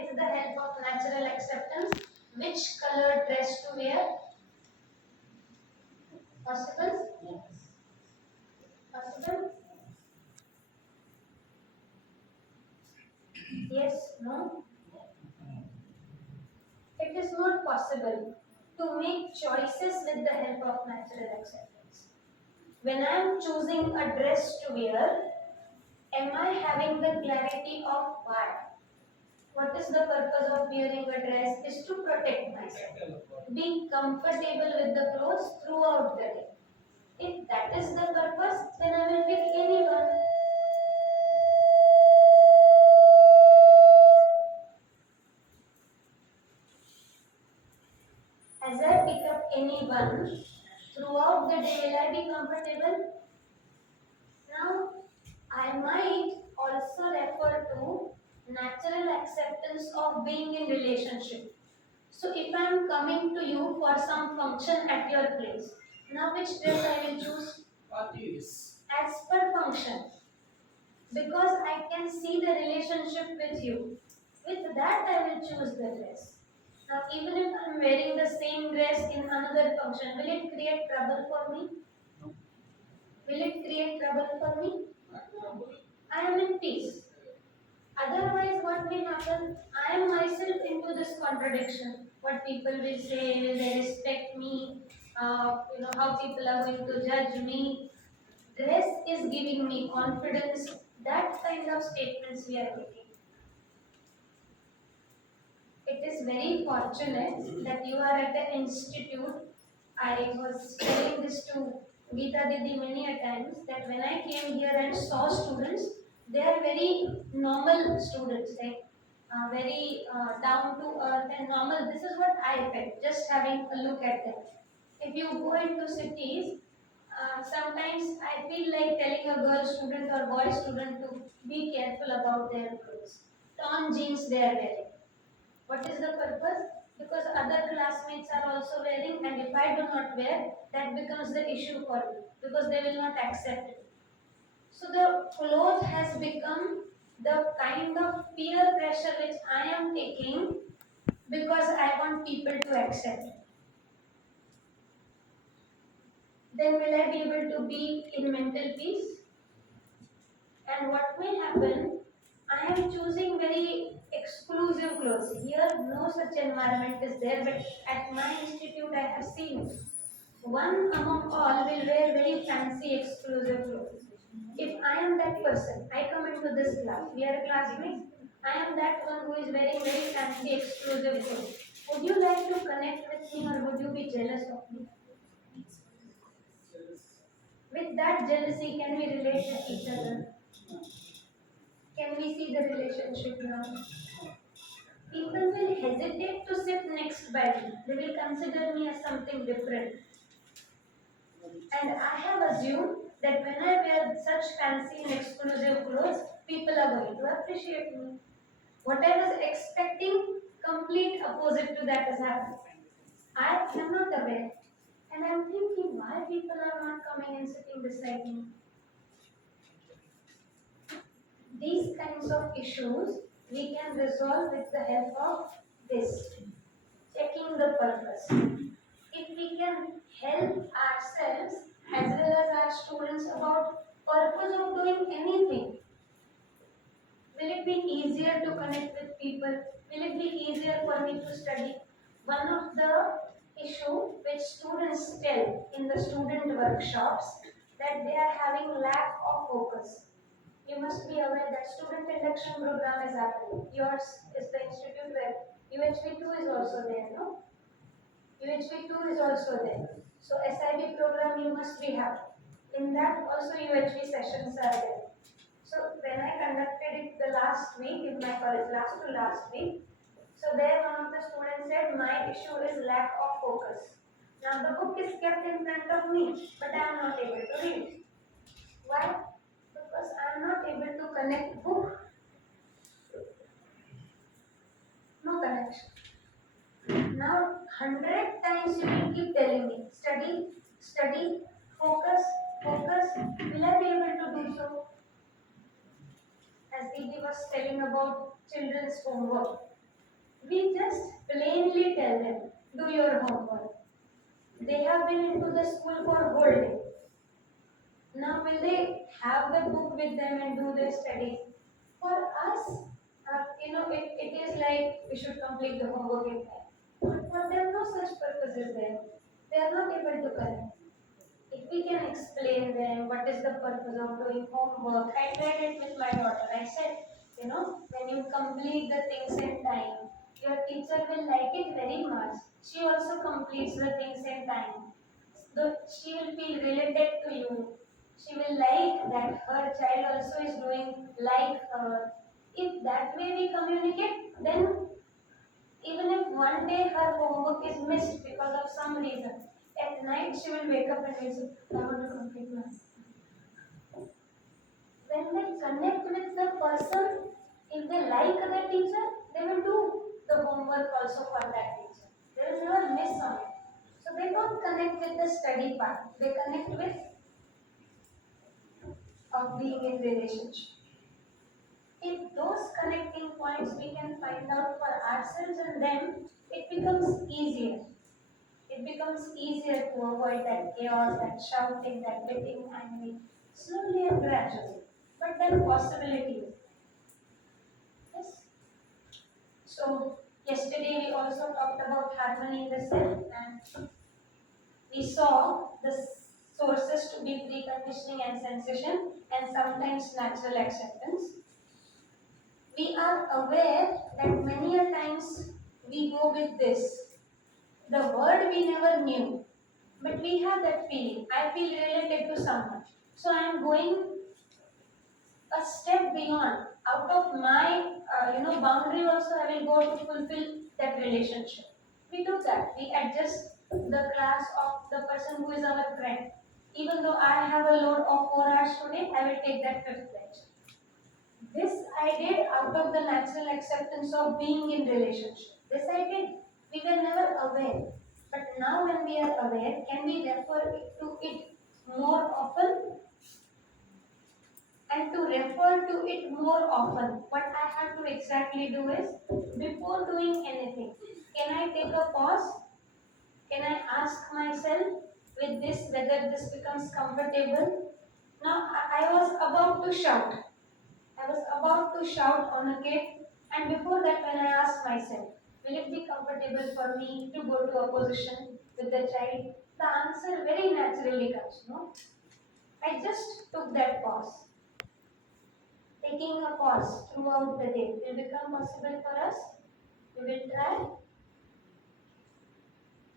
with the help of natural acceptance, which color dress to wear? Possible? Yes. Possible? Yes, no? It is not possible to make choices with the help of natural acceptance. When I am choosing a dress to wear, am I having the clarity of why? What is the purpose of wearing a dress? Is to protect myself. Be comfortable with the clothes throughout the day. If that is the purpose, then I will pick anyone. As I pick up anyone, throughout the day will I be comfortable? Now, I might also refer to natural acceptance of being in relationship. So if I am coming to you for some function at your place, now which dress I will choose? Parties. As per function. Because I can see the relationship with you. With that I will choose the dress. Now even if I am wearing the same dress in another function, will it create trouble for me? No. Will it create trouble for me? No. I am in peace. Otherwise, what will happen? I am myself into this contradiction. What people will say, will they respect me? How people are going to judge me. Dress is giving me confidence. That kind of statements we are making. It is very fortunate that you are at the institute. I was telling this to Geeta Didi many a times that when I came here and saw students, they are very normal students, like very down to earth and normal. This is what I felt just having a look at them. If you go into cities, sometimes I feel like telling a girl student or boy student to be careful about their clothes. Torn jeans they are wearing. What is the purpose? Because other classmates are also wearing, and if I do not wear, that becomes the issue for me because they will not accept it. So the cloth has become the kind of peer pressure which I am taking because I want people to accept it. Then will I be able to be in mental peace? And what may happen, I am choosing very exclusive clothes. Here, no such environment is there, but at my institute, I have seen one among all will wear very fancy, exclusive clothes. If I am that person, I come into this class, we are classmates, I am that one who is wearing very fancy, exclusive clothes. Would you like to connect with me or would you be jealous of me? With that jealousy, can we relate with each other? Can we see the relationship now? People will hesitate to sit next by me. They will consider me as something different. And I have assumed that when I wear such fancy and exclusive clothes, people are going to appreciate me. What I was expecting, complete opposite to that has happened. I am not aware. And I'm thinking why people are not coming and sitting beside me. These kinds of issues we can resolve with the help of this, checking the purpose. If we can help ourselves as well as our students about purpose of doing anything, will it be easier to connect with people? Will it be easier for me to study? One of the issue which students tell in the student workshops that they are having lack of focus. You must be aware that student induction program is happening. Yours is the institute where UHV2 is also there, no? UHV2 is also there. So SIB program you must be having. In that also UHV sessions are there. So when I conducted it the last week in my college, last to last week, so there one of the students said my issue is lack of focus. Now the book is kept in front of me, but I am not able to read. Why? Because I am not able to connect book. No connection. Now 100 times you will keep telling me, study, study, focus, focus. Will I be able to do so? As Didi was telling about children's homework. We just plainly tell them, do your homework. They have been into the school for whole day. Now will they have the book with them and do their studies? For us, it is like we should complete the homework in time. But for them, no such purpose is there. They are not able to connect. If we can explain them what is the purpose of doing homework, I tried it with my daughter. I said, when you complete the things in time, your teacher will like it very much. She also completes the things in time. She will feel related to you. She will like that her child also is doing like her. If that way we communicate, then even if one day her homework is missed because of some reason, at night she will wake up and will say, I want to complete my. When they connect with the person, if they like the teacher, they will do the homework also for that teacher. There is never miss on it. So they don't connect with the study part. They connect with of being in relationship. If those connecting points we can find out for ourselves and them, it becomes easier. It becomes easier to avoid that chaos, that shouting, that getting angry, slowly and gradually. But then possibilities. Yes. So yesterday we also talked about harmony in the self, and we saw the sources to be preconditioning and sensation and sometimes natural acceptance. We are aware that many a times we go with this. The word we never knew, but we have that feeling. I feel related to someone. So I am going a step beyond. Out of my boundary also I will go to fulfill that relationship. We do that. We adjust the class of the person who is our friend. Even though I have a load of 4 hours today, I will take that fifth lecture. This I did out of the natural acceptance of being in relationship. This I did. We were never aware. But now when we are aware, can we refer to it more often? And to refer to it more often, what I have to exactly do is, before doing anything, can I take a pause? Can I ask myself with this whether this becomes comfortable? Now I was about to shout. I was about to shout on a kid, and before that, when I asked myself, will it be comfortable for me to go to a position with the child? The answer very naturally comes, no? I just took that pause. Taking a pause throughout the day will become possible for us. We will try.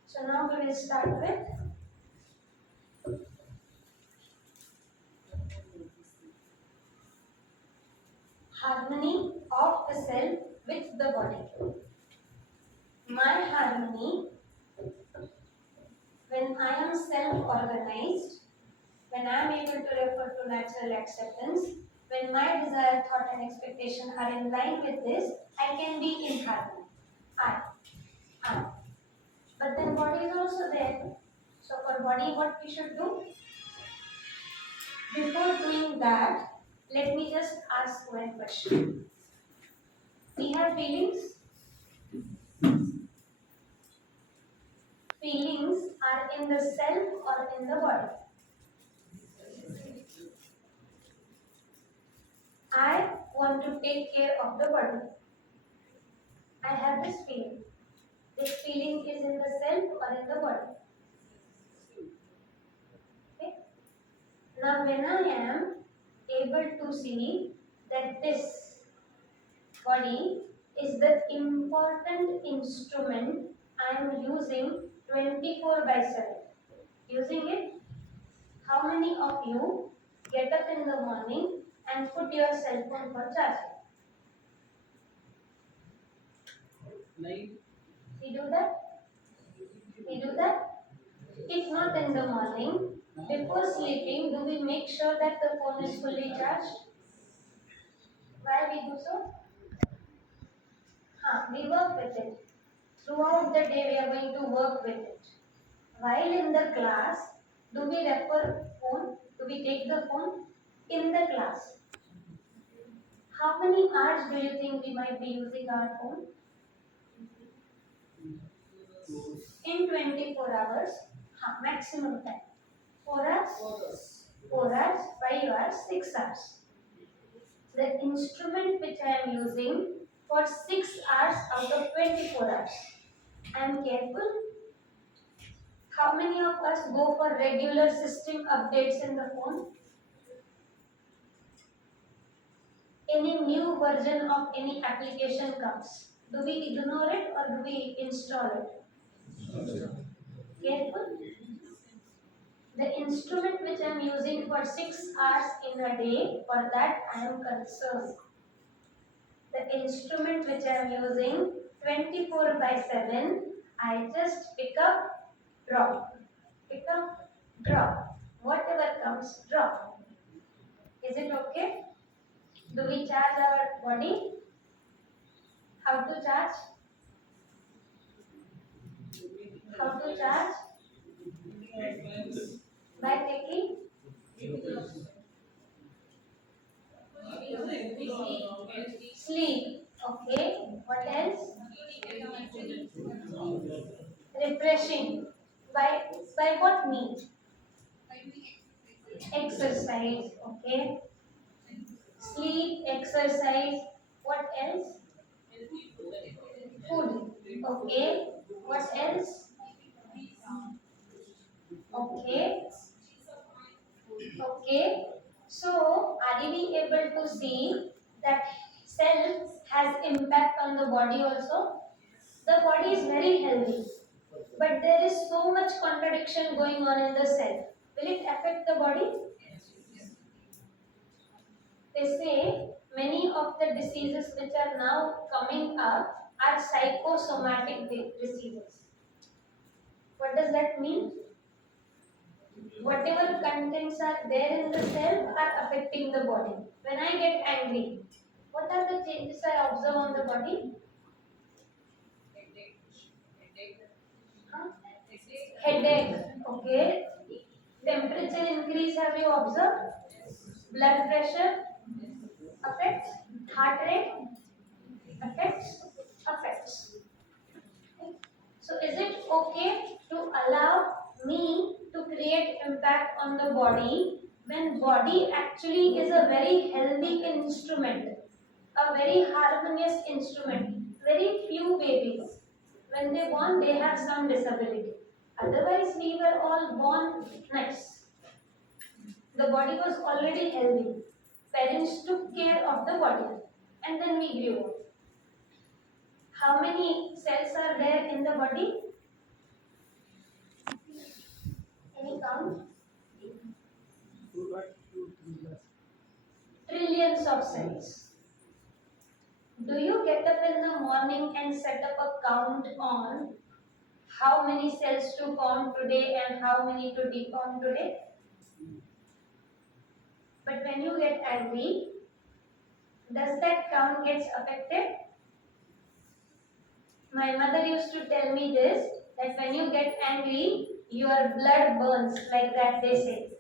So now we will start with harmony of the self with the body. My harmony, when I am self-organized, when I am able to refer to natural acceptance, when my desire, thought and expectation are in line with this, I can be in harmony. I. But then body is also there. So for body, what we should do? Before doing that, let me just ask one question. We have feelings. Feelings are in the self or in the body. I want to take care of the body. I have this feeling. This feeling is in the self or in the body. Okay? Now when I am able to see that this body is the important instrument I am using 24 by 7. Using it, how many of you get up in the morning and put your cell phone for charging? We do that? We do that? If not in the morning, before sleeping, do we make sure that the phone is fully charged? Why we do so? We work with it. Throughout the day, we are going to work with it. While in the class, do we refer phone? Do we take the phone? In the class. How many hours do you think we might be using our phone? In 24 hours, maximum time. 4 hours, 4 hours, 5 hours, 6 hours. The instrument which I am using for 6 hours out of 24 hours. I am careful. How many of us go for regular system updates in the phone? Any new version of any application comes. Do we ignore it or do we install it? Careful. The instrument which I am using for 6 hours in a day, for that I am concerned. The instrument which I am using 24/7, I just pick up, drop, pick up, drop. Whatever comes, drop. Is it okay? Do we charge our body? How to charge? How to charge? By taking sleep. Okay. What else? Refreshing. By what means? Exercise. Okay. Sleep, exercise. What else? Food. Okay. What else? Okay. Okay. So, are we able to see that cell has impact on the body also? The body is very healthy, but there is so much contradiction going on in the cell. Will it affect the body? They say many of the diseases which are now coming up are psychosomatic diseases. What does that mean? Whatever contents are there in the cell are affecting the body. When I get angry, what are the changes I observe on the body? Huh? Headache, okay. Temperature increase, have you observed? Blood pressure affects. Heart rate affects. Affects. So is it okay to allow me to create impact on the body when body actually is a very healthy instrument, a very harmonious instrument? Very few babies, when they born, they have some disability. Otherwise, we were all born nice. The body was already healthy. Parents took care of the body, and then we grew up. How many cells are there in the body? Any count? Trillions of cells. Do you get up in the morning and set up a count on how many cells to count today and how many to decount today? But when you get angry, does that count gets affected? My mother used to tell me this, that when you get angry, your blood burns, like that they say.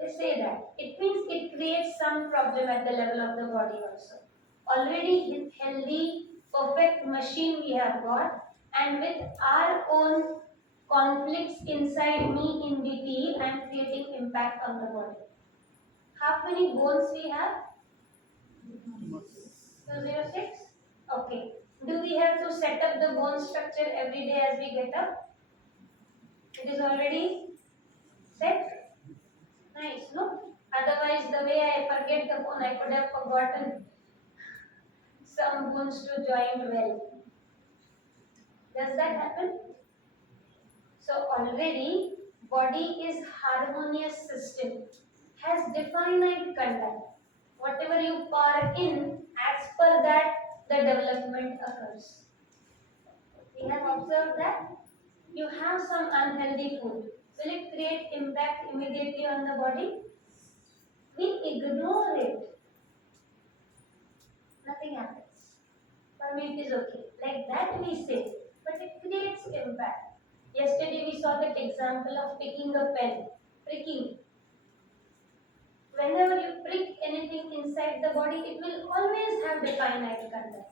They say that. It means it creates some problem at the level of the body also. Already healthy, perfect machine we have got, and with our own conflicts inside me in BP, I am creating impact on the body. How many bones we have? 206? Okay. Do we have to set up the bone structure every day as we get up? It is already set? Nice, no? Otherwise, the way I forget the bone, I could have forgotten some bones to join well. Does that happen? So already, body is harmonious system, has definite content. Whatever you pour in, as per that, the development occurs. We have observed that you have some unhealthy food. Will it create impact immediately on the body? We ignore it. Nothing happens. For me, it is okay. Like that we say, but it creates impact. Yesterday we saw that example of picking a pen, pricking. Whenever you prick anything inside the body, it will always have definite content.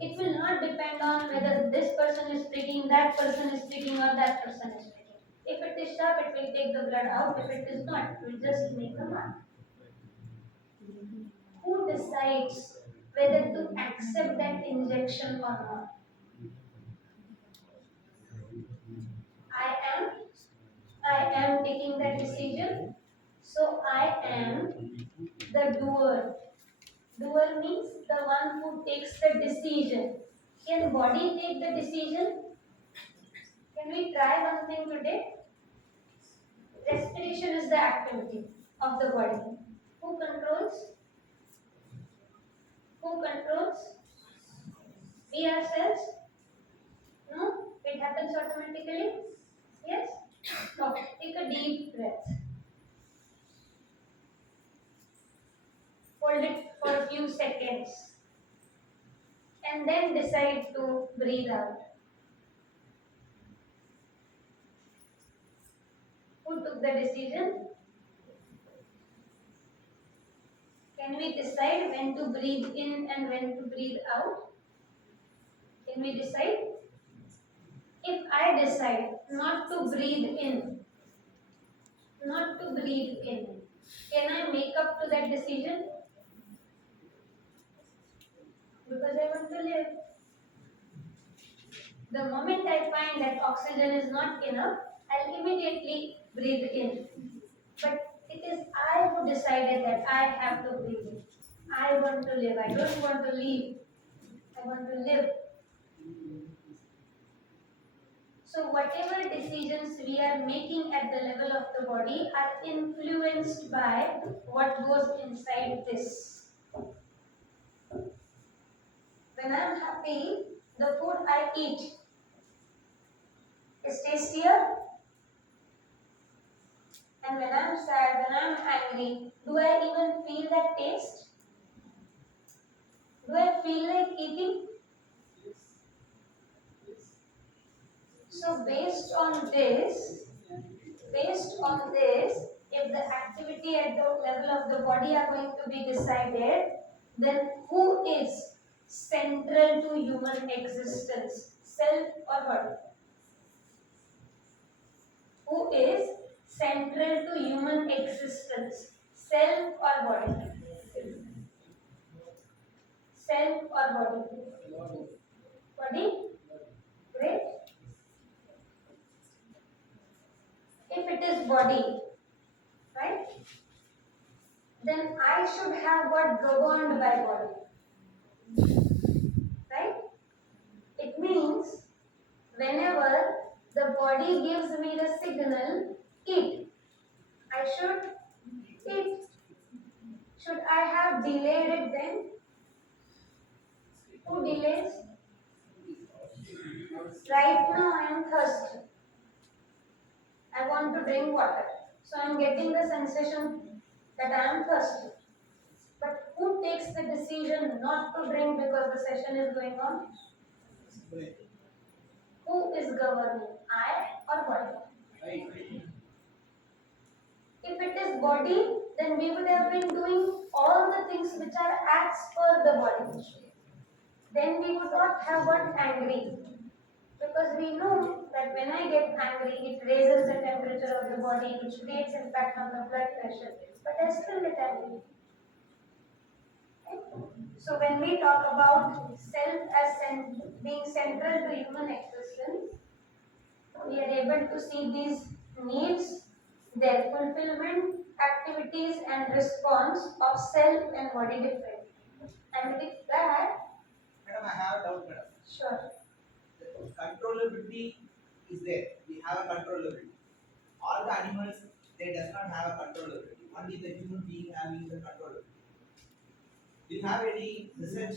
It will not depend on whether this person is pricking, that person is pricking, or that person is pricking. If it is sharp, it will take the blood out. If it is not, it will just make a mark. Who decides whether to accept that injection or not? I am. I am taking that decision. So I am the doer. Doer means the one who takes the decision. Can body take the decision? Can we try one thing today? Respiration is the activity of the body. Who controls? Who controls? We ourselves? No? It happens automatically? Yes? Okay. Take a deep breath. Hold it for a few seconds. And then decide to breathe out. Who took the decision? Can we decide when to breathe in and when to breathe out? Can we decide? If I decide not to breathe in, can I make up to that decision? Because I want to live. The moment I find that oxygen is not enough, I'll immediately breathe in. But it is I who decided that I have to breathe in. I want to live. I don't want to leave. I want to live. So whatever decisions we are making at the level of the body are influenced by what goes inside this. When I am happy, the food I eat is tastier. And when I am sad, when I am angry, do I even feel that taste? Do I feel like eating? So based on this, if the activity at the level of the body are going to be decided, then who is central to human existence? Self or body? Who is central to human existence? Self or body? Self or body? Body? Great. If it is body, right? Then I should have got governed by body. Right? It means whenever the body gives me the signal, eat, I should eat. Should I have delayed it then? Who delays? Right now I am thirsty. I want to drink water. So I am getting the sensation that I am thirsty. But who takes the decision not to drink because the session is going on? Who is governing? I or body? If it is body, then we would have been doing all the things which are as per the body. Then we would not have got angry. Because we know that when I get angry, it raises the temperature of the body, which creates impact on the blood pressure. But I still get angry. So when we talk about self as being central to human existence, we are able to see these needs, their fulfillment, activities and response of self and body different. And with that, Madam, I have a doubt, madam. sure. The controllability is there. We have a controllability. All the animals, they does not have a controllability. Only the human being having the controllability. Do you have any research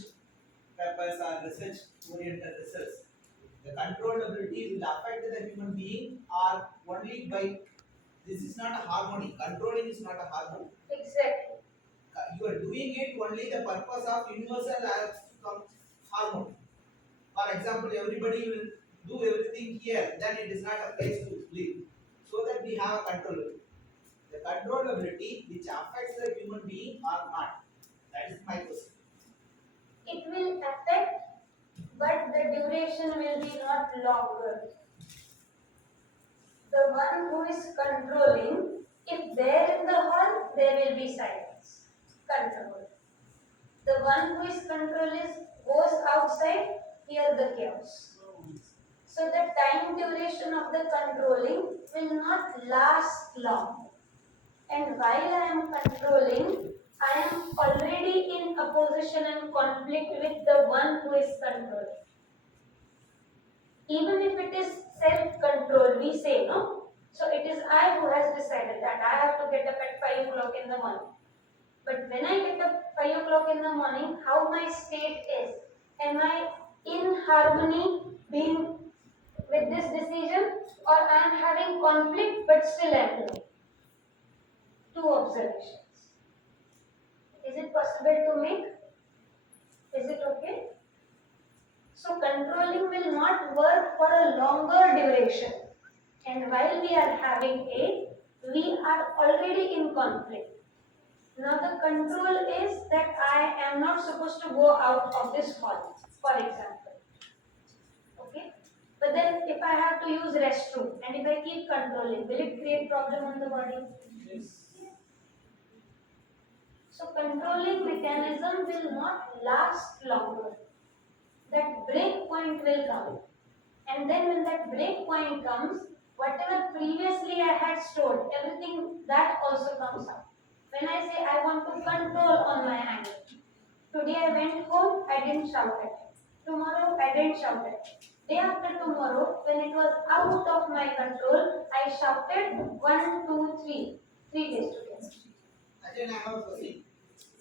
papers or research oriented results? The controllability will affect the human being or only by this is not a harmony. Controlling is not a harmony. Exactly. You are doing it only the purpose of universal harmony. For example, everybody will do everything here, then it is not a place to live. So that we have a controllability. The controllability which affects the human being or not. That is my question. It will affect but the duration will be not longer. The one who is controlling, if they're in the hall, there will be silence. Control. The one who is control is goes outside, here the chaos. So the time duration of the controlling will not last long. And while I am controlling, I am already in opposition and conflict with the one who is controlling. Even if it is self-control, we say, no? So it is I who has decided that I have to get up at 5 o'clock in the morning. But when I get up 5 o'clock in the morning, how my state is? Am I in harmony being with this decision, or I am having conflict but still am doing? Two observations. Is it possible to make? Is it okay? So controlling will not work for a longer duration. And while we are having A, we are already in conflict. Now the control is that I am not supposed to go out of this hall, for example. Okay? But then if I have to use restroom and if I keep controlling, will it create problem on the body? Yes. So controlling mechanism will not last longer. That break point will come. And then when that break point comes, whatever previously I had stored, everything that also comes out. When I say I want to control on my anger, today I went home, I didn't shout at him. Tomorrow I didn't shout at him. Day after tomorrow, when it was out of my control, I shouted 1, 2, 3. 3 days together. Again, I have a question.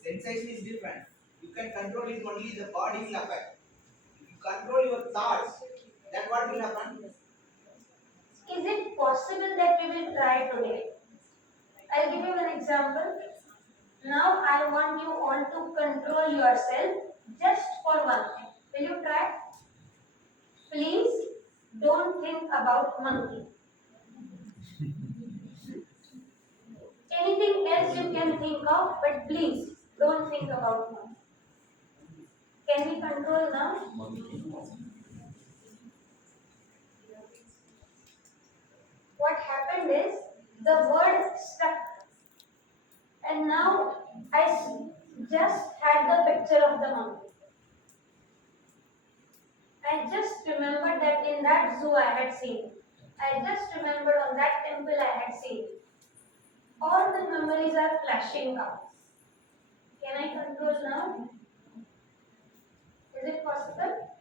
Sensation is different. You can control it only the body will affect. If you control your thoughts, then what will happen? Is it possible that we will try today? I'll give you an example. Now I want you all to control yourself just for one thing. Will you try? Please don't think about monkey. Anything else you can think of, but please don't think about monkey. Can we control now? What happened is the word stuck. And now I just had the picture of the monkey. I just remembered that in that zoo I had seen. I just remembered on that temple I had seen. All the memories are flashing out. Can I control now? Is it possible?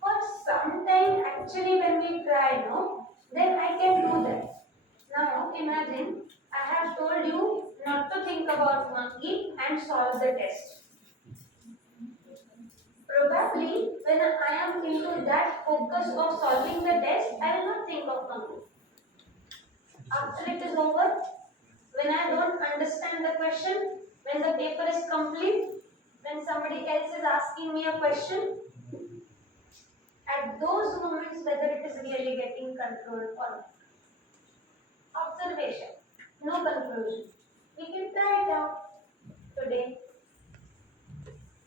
For some time, actually, when we try, no, then I can do that. Now, imagine I have told you not to think about monkey and solve the test. Probably, when I am into that focus of solving the test, I will not think of monkey. After it is over, when I don't understand the question, when the paper is complete, when somebody else is asking me a question, at those moments whether it is really getting controlled or not. Observation, no conclusion. We can try it out today.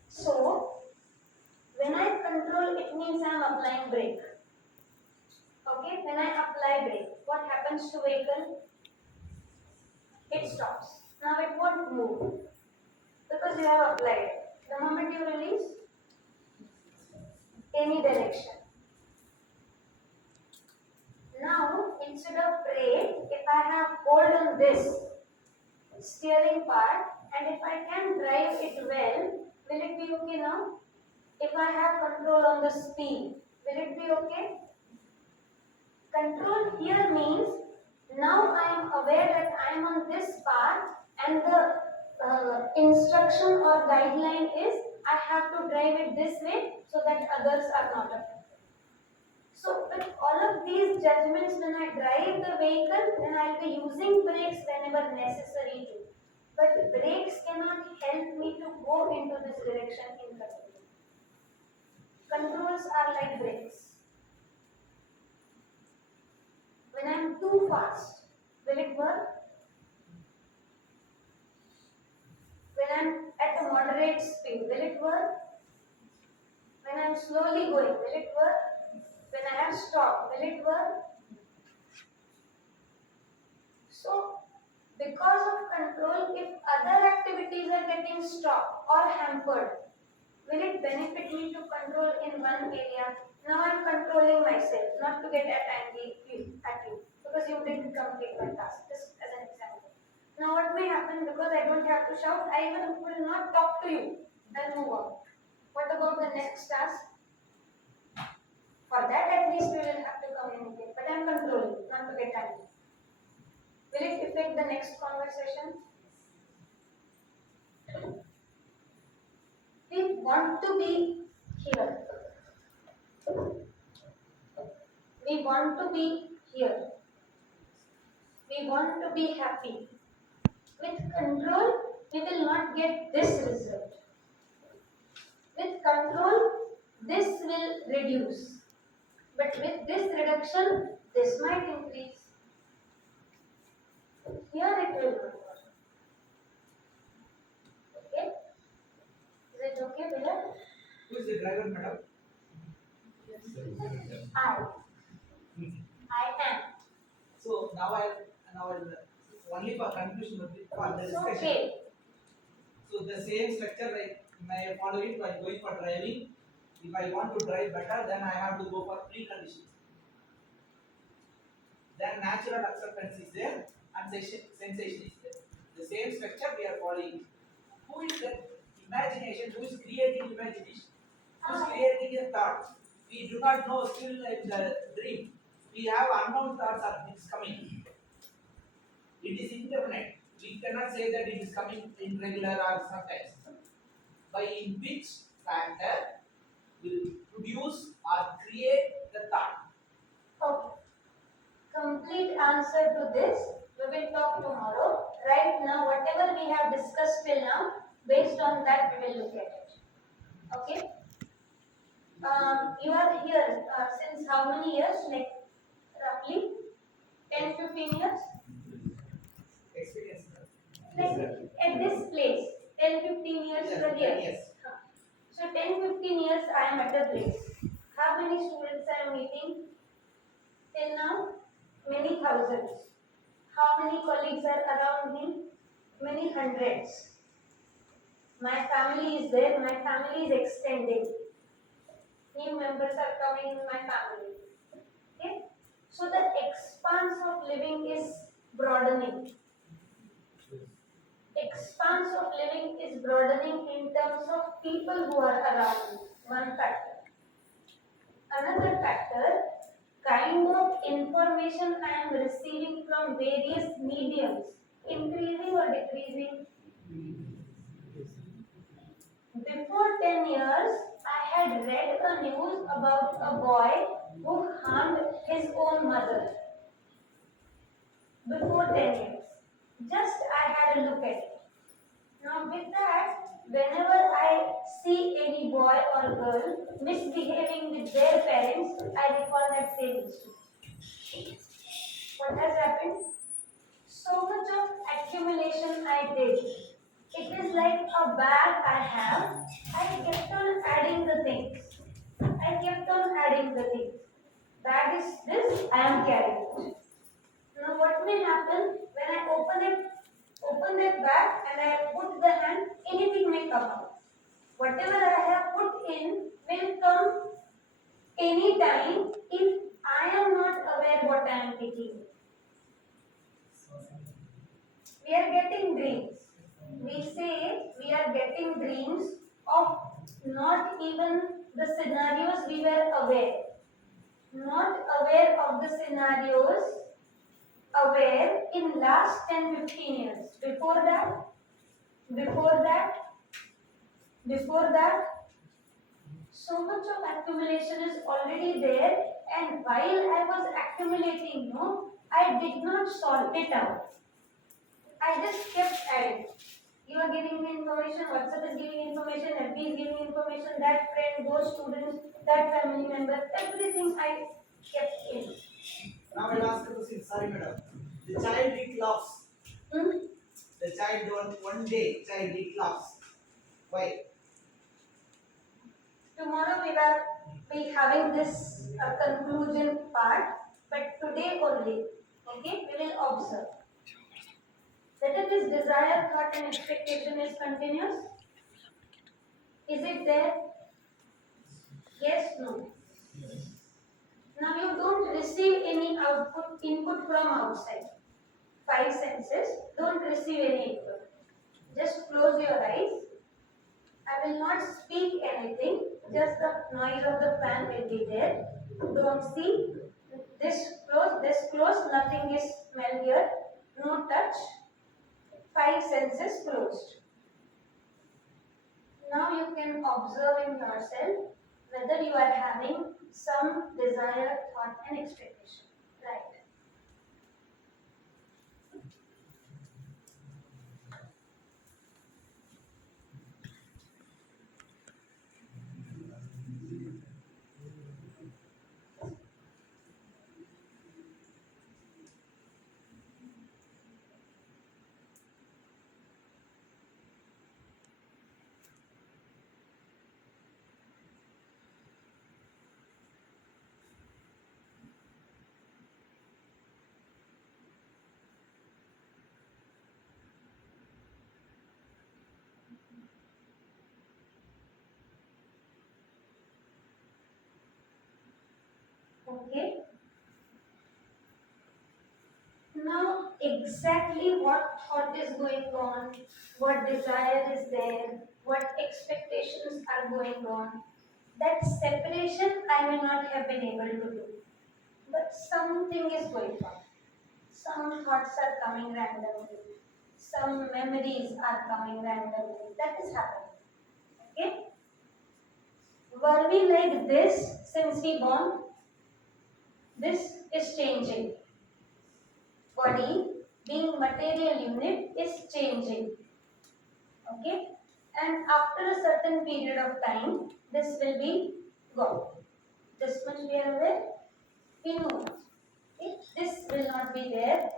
So, when I control, it means I am applying brake. Okay, when I apply brake, what happens to vehicle? It stops. Now it won't move because you have applied it. The moment you release, any direction. Now, instead of brake, if I have hold on this steering part and if I can drive it well, will it be okay now? If I have control on the speed, will it be okay? Control here means now I am aware that I am on this path and the instruction or guideline is I have to drive it this way so that others are not affected. So with all of these judgments, when I drive the vehicle, then I will be using brakes whenever necessary to. But brakes cannot help me to go into this direction in particular. Controls are like brakes. When I am too fast, will it work? When I am at a moderate speed, will it work? When I am slowly going, will it work? When I have stopped, will it work? So, because of control, if other activities are getting stopped or hampered, will it benefit me to control in one area? Now I am controlling myself, not to get angry at you because you didn't complete my task. Just as an example. Now what may happen, because I don't have to shout, I even will not talk to you. Then move on. What about the next task? For that at least we will have to communicate. But I am controlling, not to get angry. Will it affect the next conversation? We want to be here. We want to be here. We want to be happy. With control, we will not get this result. With control, this will reduce. But with this reduction, this might increase. Here it will not work. Okay? Is it okay, Bella? Who is the driver, madam? I am. So now only for conclusion for the It's discussion. okay. So the same structure, like may I follow it while going for driving. If I want to drive better, then I have to go for preconditions. Then natural acceptance is there and sensation is there. The same structure we are following. Who is the imagination? Who is creating imagination? Who is creating a thought? We do not know still in the dream. We have unknown thoughts are coming. It is indefinite. We cannot say that it is coming in regular or sometimes. By in which factor will produce or create the thought. Okay. Complete answer to this we will talk tomorrow. Right now, whatever we have discussed till now, based on that we will look at it. Okay. You are here since how many years? Like roughly 10-15 years? Experience. Like at this place, 10-15 years Yes, you are here. yes. So 10-15 years I am at a place. How many students I am meeting? Till now, many thousands. How many colleagues are around me? Many hundreds. My family is there, my family is extending. New members are coming in my family. Okay? So the expanse of living is broadening. Expanse of living is broadening in terms of people who are around me. One factor. Another factor, kind of information I am receiving from various mediums, increasing or decreasing. Before 10 years, I had read a news about a boy who harmed his own mother. Before 10 years. Just I had a look at it. Now with that, whenever I see any boy or girl misbehaving with their parents, I recall that same incident. What has happened? So much of accumulation I did. It is like a bag I have. I kept on adding the things. I kept on adding the things. Bag is this, I am carrying it. Now what may happen when I open that bag and I put the hand, anything may come out. Whatever I have put in will come anytime if I am not aware what I am taking. We are getting dreams. We say we are getting dreams of not even the scenarios we were aware. Not aware of the scenarios aware in last 10-15 years. Before that, so much of accumulation is already there, and while I was accumulating, I did not sort it out. I just kept adding. You are giving me information, WhatsApp is giving information, FB is giving information, that friend, those students, that family member, everything I kept in. Now I'll ask a question. Sorry, madam. The child it laughs. The child one day child it laughs. Why? Tomorrow we will be having this conclusion part, but today only, okay, we will observe whether this desire, thought, and expectation is continuous. Is it there? Yes, no. Now you don't receive any input from outside. Five senses don't receive any input. Just close your eyes. I will not speak anything. Just the noise of the fan will be there. Don't see. This close. Nothing is smell here. No touch. Five senses closed. Now you can observe in yourself whether you are having some desire, thought, and expectation. Right. Okay. Now, exactly what thought is going on, what desire is there, what expectations are going on, that separation I may not have been able to do. But something is going on. Some thoughts are coming randomly. Some memories are coming randomly. That is happening. Okay? Were we like this since we born? This is changing. Body being material unit is changing. Okay? And after a certain period of time, this will be gone. This much we are aware. We know. Okay? This will not be there